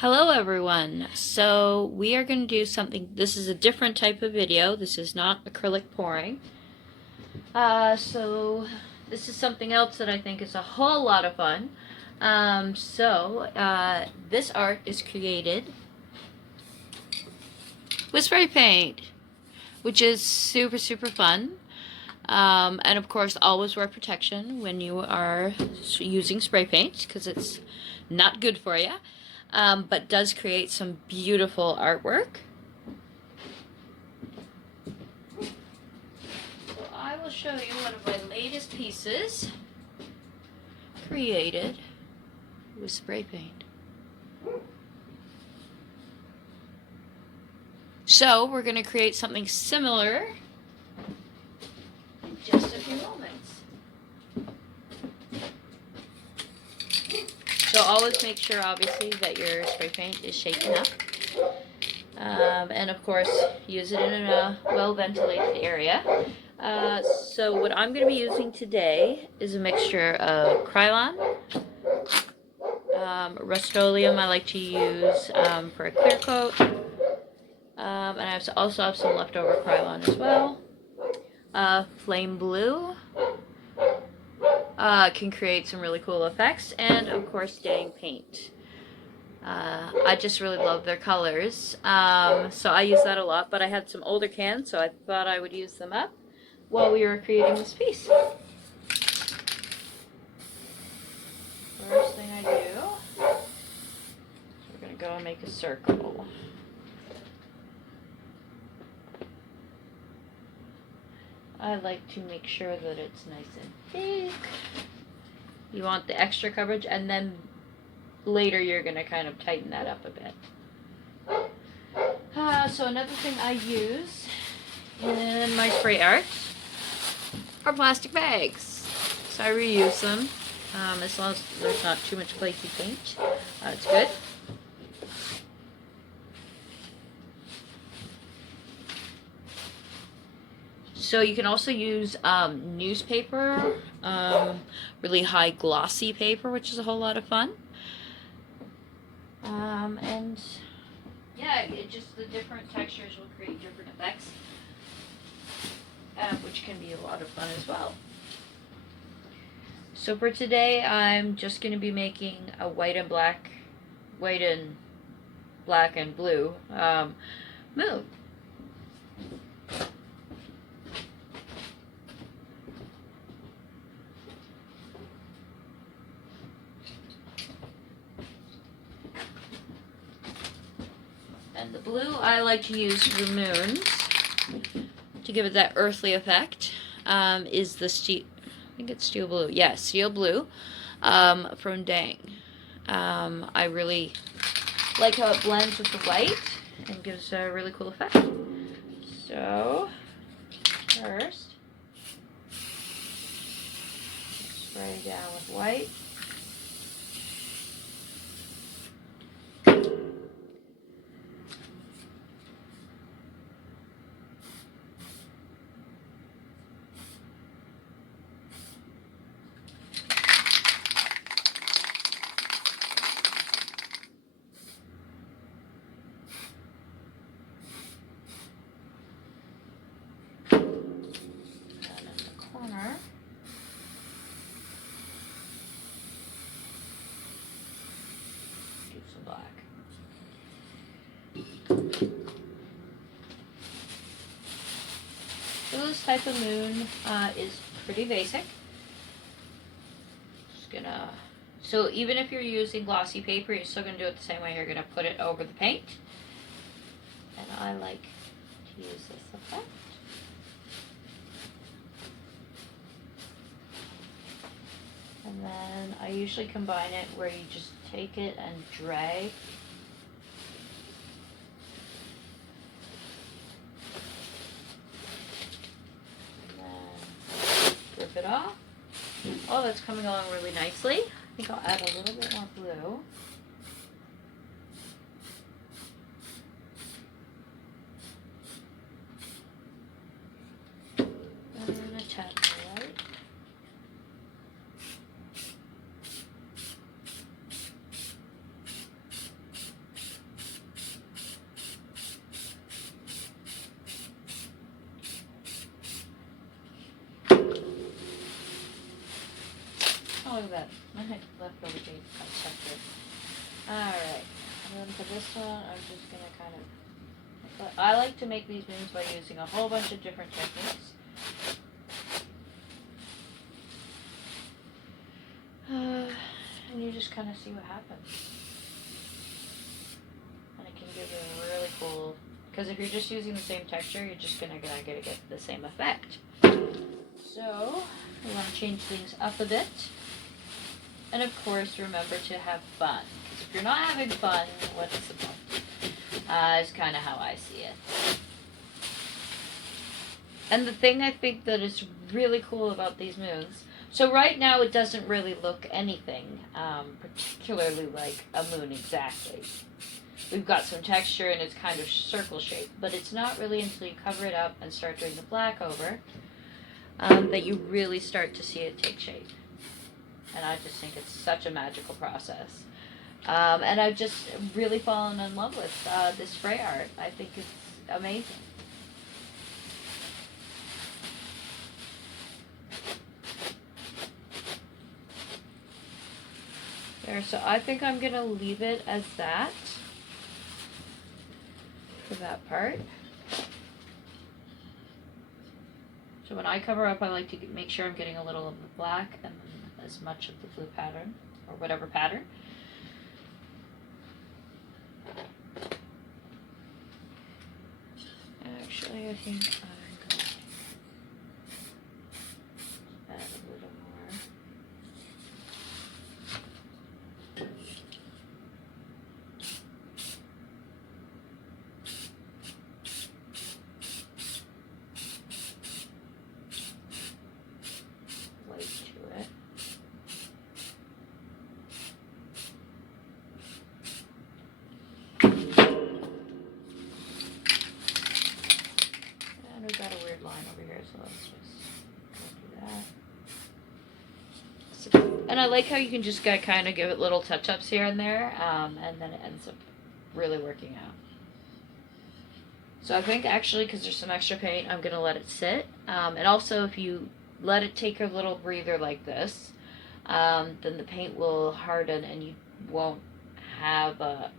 Hello everyone. So we are going to do something. This is a different type of video. This is not acrylic pouring. So this is something else that I think is a whole lot of fun. This art is created with spray paint, which is super fun. And of course, always wear protection when you are using spray paint because it's not good for you. But does create some beautiful artwork. So I will show you one of my latest pieces created with spray paint. So we're going to create something similar in just a few moments. So always make sure, obviously, that your spray paint is shaken up. And of course, use it in a well-ventilated area. So what I'm going to be using today is a mixture of Krylon, Rust-Oleum I like to use for a clear coat, and I also have some leftover Krylon as well. Flame Blue can create some really cool effects, and of course Dang Paint. I just really love their colors, so I use that a lot, but I had some older cans, so I thought I would use them up while we were creating this piece. First thing I do, we're going to go and make a circle. I like to make sure that it's nice and big. You want the extra coverage, and then later you're going to kind of tighten that up a bit. So another thing I use in my spray art are plastic bags. So I reuse them as long as there's not too much flaky paint. It's good. So you can also use newspaper, really high glossy paper, which is a whole lot of fun. And yeah, just the different textures will create different effects, which can be a lot of fun as well. So for today, I'm just going to be making a white and black and blue moon. And the blue I like to use for moons to give it that earthly effect is the steel. I think it's steel blue. Yeah, steel blue from Dang. I really like how it blends with the white and gives a really cool effect. So first, spray down with white. Black. So this type of moon is pretty basic. Just gonna. So even if you're using glossy paper, you're still gonna do it the same way. You're gonna put it over the paint, and I like to use this effect. And then I usually combine it where you just take it and drag. And then rip it off. Oh, that's coming along really nicely. I think I'll add a little bit more blue. And a tad more white. look at that. My leftover tape. I checked it. Alright. And then for this one, I'm just going to kind of... I like to make these moons by using a whole bunch of different techniques. And you just kind of see what happens. And it can give you a really cool... Because if you're just using the same texture, you're just going to get the same effect. So, we want to change things up a bit. And of course, remember to have fun. Because if you're not having fun, what's the point? Is kind of how I see it. And the thing I think that is really cool about these moons, so right now it doesn't really look anything particularly like a moon exactly. We've got some texture and it's kind of circle shaped, but it's not really until you cover it up and start doing the black over that you really start to see it take shape. And I just think it's such a magical process. And I've just really fallen in love with this spray art. I think it's amazing. There, so I think I'm going to leave it as that for that part. So when I cover up, I like to make sure I'm getting a little of the black and as much of the blue pattern, or whatever pattern. Actually, I think I'm going to add a little more. White to it. And we've got a weird line over here, so let's just do that. And I like how you can just kind of give it little touch-ups here and there, and then it ends up really working out. So I think actually, because there's some extra paint, I'm going to let it sit. And also, if you let it take a little breather like this, then the paint will harden and you won't have a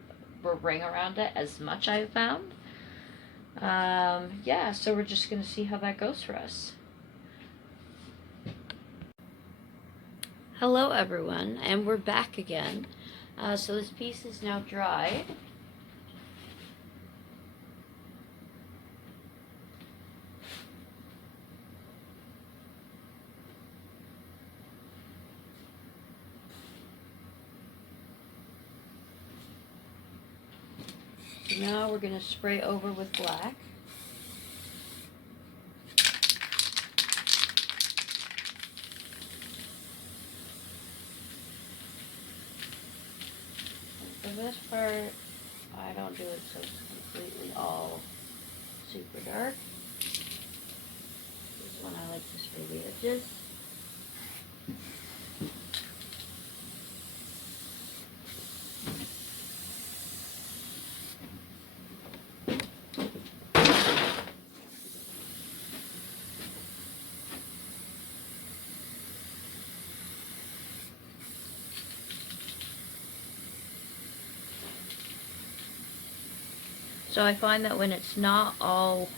ring around it as much, I've found. Yeah, so we're just going to see how that goes for us. Hello everyone, and we're back again. So this piece is now dried. So now we're going to spray over with black. For this part, I don't do it so it's completely all super dark. This one I like to spray the edges. So I find that when it's not all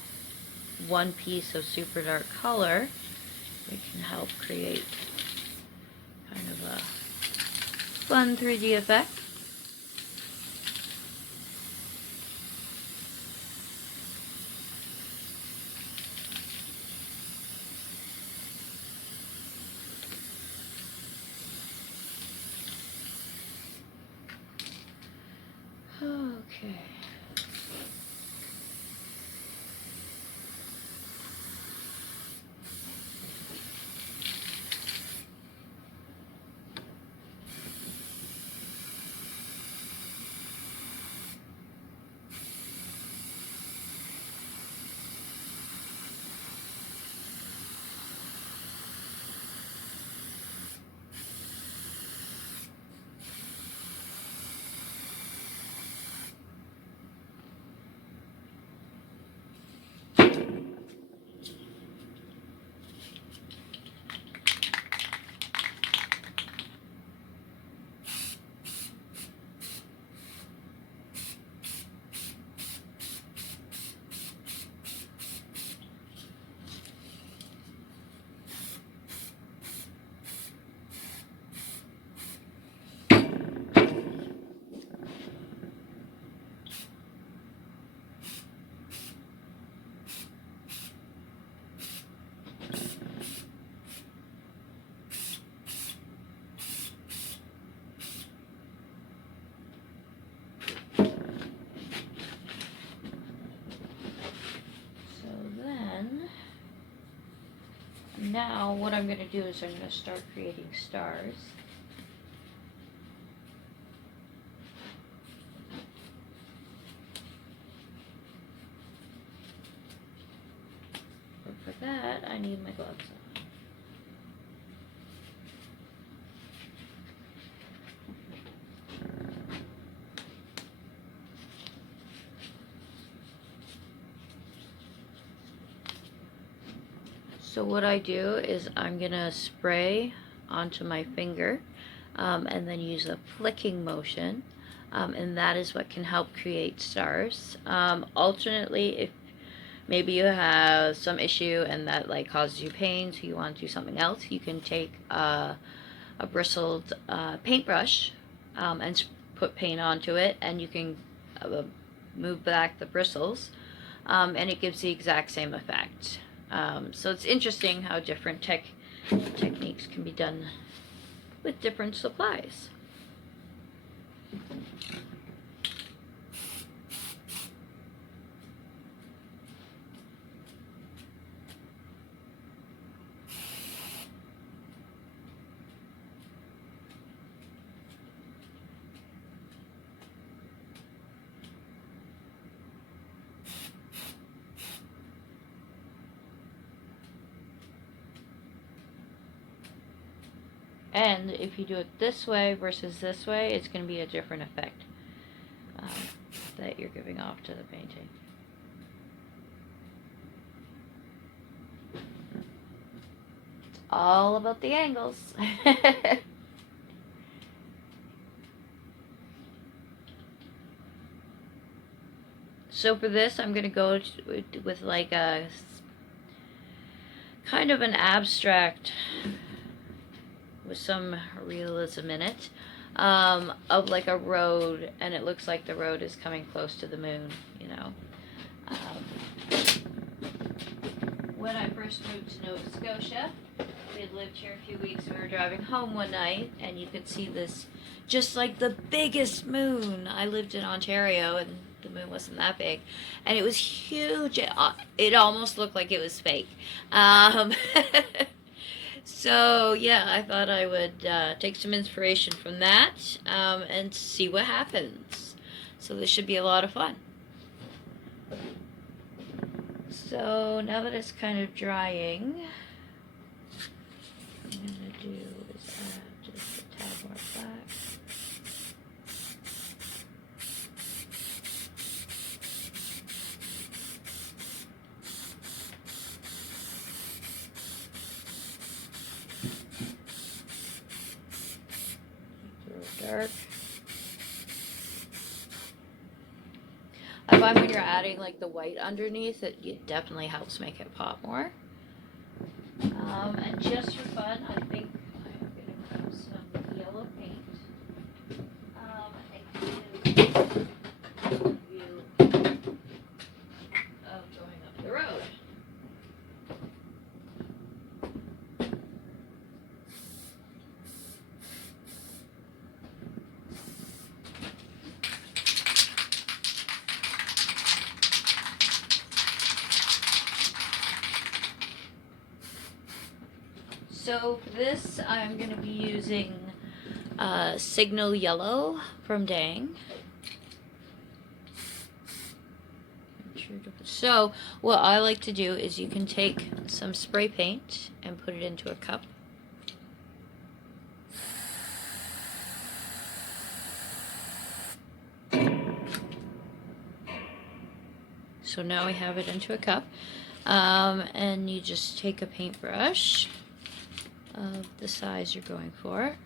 one piece of super dark color, it can help create kind of a fun 3D effect. Okay. Now what I'm going to do is I'm going to start creating stars. But for that, I need my gloves on. So what I do is I'm gonna spray onto my finger and then use a flicking motion, and that is what can help create stars. Alternately, if maybe you have some issue and that like causes you pain, so you want to do something else, you can take a bristled paintbrush and put paint onto it, and you can move back the bristles, and it gives the exact same effect. So it's interesting how different techniques can be done with different supplies. And if you do it this way versus this way, it's going to be a different effect that you're giving off to the painting. It's all about the angles. So for this, I'm going to go with like a kind of an abstract with some realism in it, of like a road, and it looks like the road is coming close to the moon, you know. When I first moved to Nova Scotia, we had lived here a few weeks, we were driving home one night, and you could see this, just like the biggest moon. I lived in Ontario, and the moon wasn't that big, and it was huge. It almost looked like it was fake. So yeah, I thought I would take some inspiration from that and see what happens. So this should be a lot of fun. So now that it's kind of drying, what I'm going to do is add just a tad more black. Dark. I find when you're adding like the white underneath, it definitely helps make it pop more. And just for fun, I think I'm going to grab some yellow paint. I think to give a view of going up the road. So for this, I'm going to be using Signal Yellow from Dang. So what I like to do is you can take some spray paint and put it into a cup. So now we have it into a cup. And you just take a paintbrush of the size you're going for.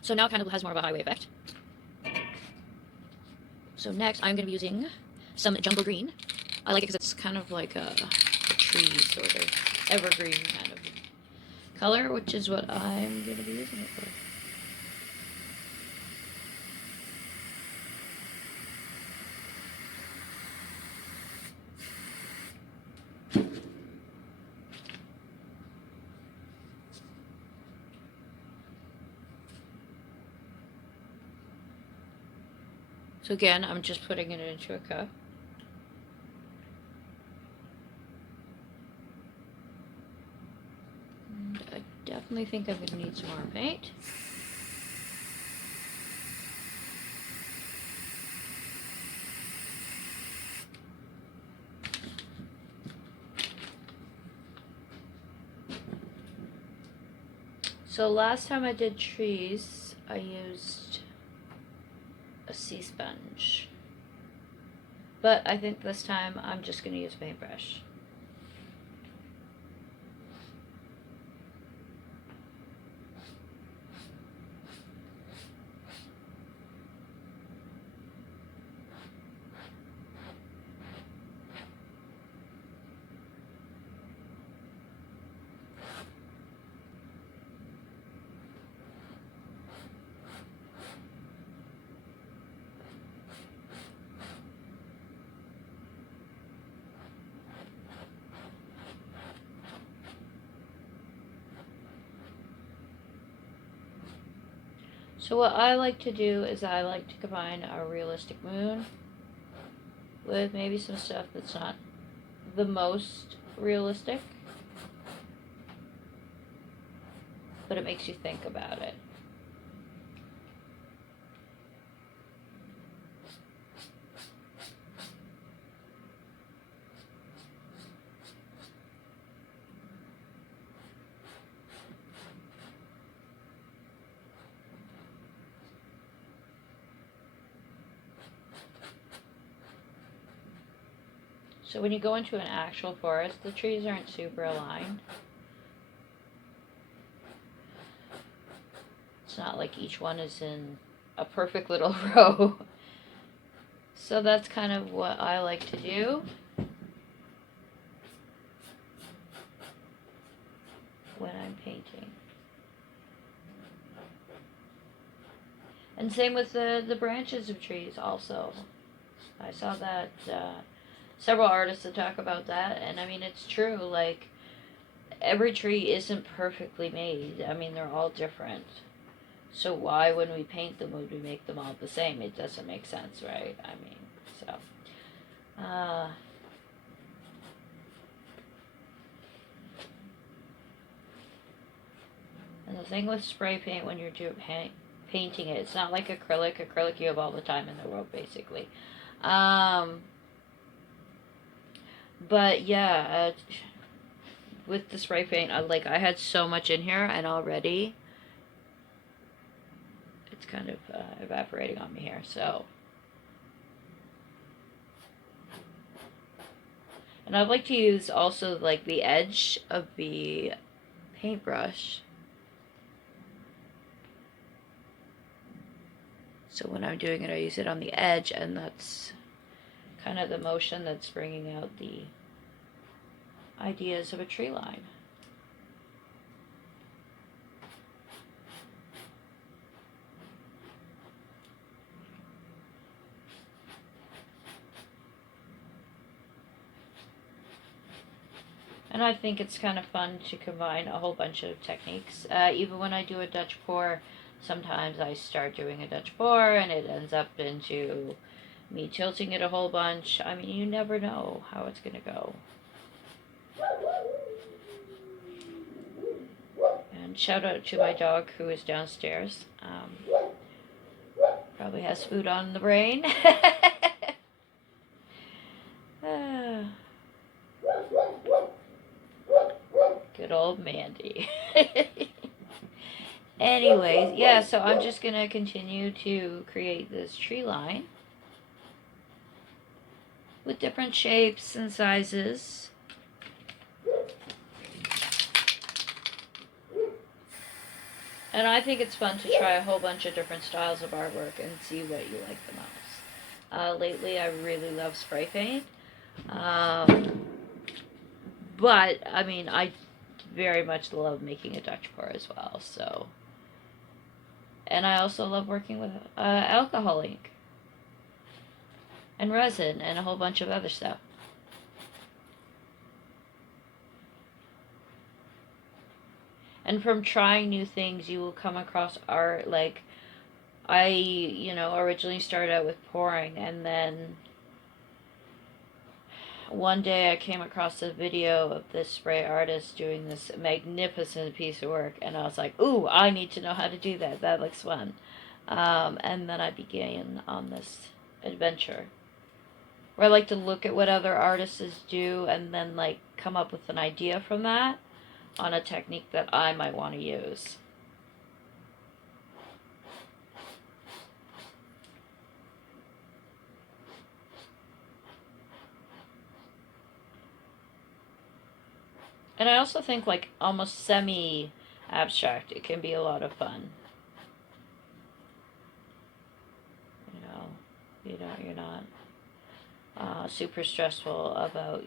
So now it kind of has more of a highway effect. So next I'm going to be using some jungle green I like it because it's kind of like a tree sort of evergreen kind of color, which is what I'm going to be using it for. So again, I'm just putting it into a cup. And I definitely think I'm going to need some more paint. So last time I did trees, I used a sea sponge. But I think this time I'm just going to use a paintbrush. So what I like to do is I like to combine a realistic moon with maybe some stuff that's not the most realistic, but it makes you think about it. So when you go into an actual forest, the trees aren't super aligned. It's not like each one is in a perfect little row. So that's kind of what I like to do when I'm painting. And same with the branches of trees also. I saw that several artists that talk about that, and I mean, it's true. Like, every tree isn't perfectly made. I mean, they're all different. So why, when we paint them, would we make them all the same? It doesn't make sense, right? I mean, so. And the thing with spray paint, when you're painting it, it's not like acrylic. Acrylic you have all the time in the world, basically. But yeah, with the spray paint, I had so much in here, and already it's kind of evaporating on me here. So, and I'd like to use also like the edge of the paintbrush. So when I'm doing it, I use it on the edge, and that's kind of the motion that's bringing out the ideas of a tree line. And I think it's kind of fun to combine a whole bunch of techniques. Even when I do a Dutch pour, sometimes I start doing a Dutch pour and it ends up into me tilting it a whole bunch. I mean, you never know how it's going to go. And shout out to my dog who is downstairs. Probably has food on the brain. Good old Mandy. Anyways, yeah, so I'm just going to continue to create this tree line with different shapes and sizes. And I think it's fun to try a whole bunch of different styles of artwork and see what you like the most. Lately, I really love spray paint. But, I mean, I very much love making a Dutch pour as well, so. And I also love working with alcohol ink and resin and a whole bunch of other stuff. And from trying new things, you will come across art. Like, I, originally started out with pouring, and then one day I came across a video of this spray artist doing this magnificent piece of work, and I was like, ooh, I need to know how to do that. That looks fun. And then I began on this adventure where I like to look at what other artists do and then, like, come up with an idea from that on a technique that I might want to use. And I also think, like, almost semi-abstract, it can be a lot of fun. You're not super stressful about,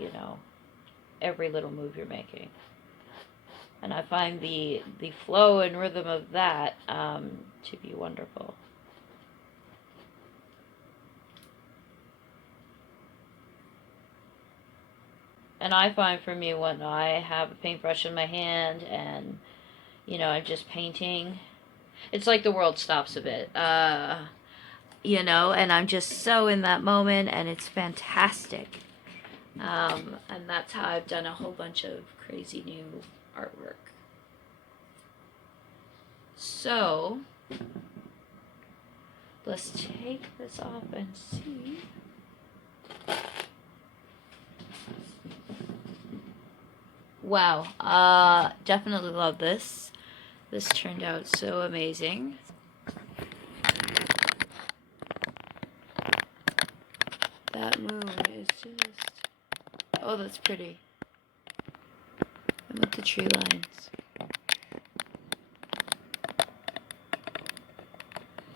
every little move you're making. And I find the flow and rhythm of that to be wonderful. And I find for me, when I have a paintbrush in my hand and, I'm just painting, it's like the world stops a bit. And I'm just so in that moment, and it's fantastic. And that's how I've done a whole bunch of crazy new artwork. So, let's take this off and see. Wow, definitely love this. This turned out so amazing. That moon is just, oh, that's pretty. And with the tree lines.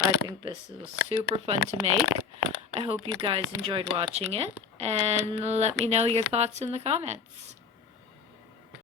I think this was super fun to make. I hope you guys enjoyed watching it, and let me know your thoughts in the comments.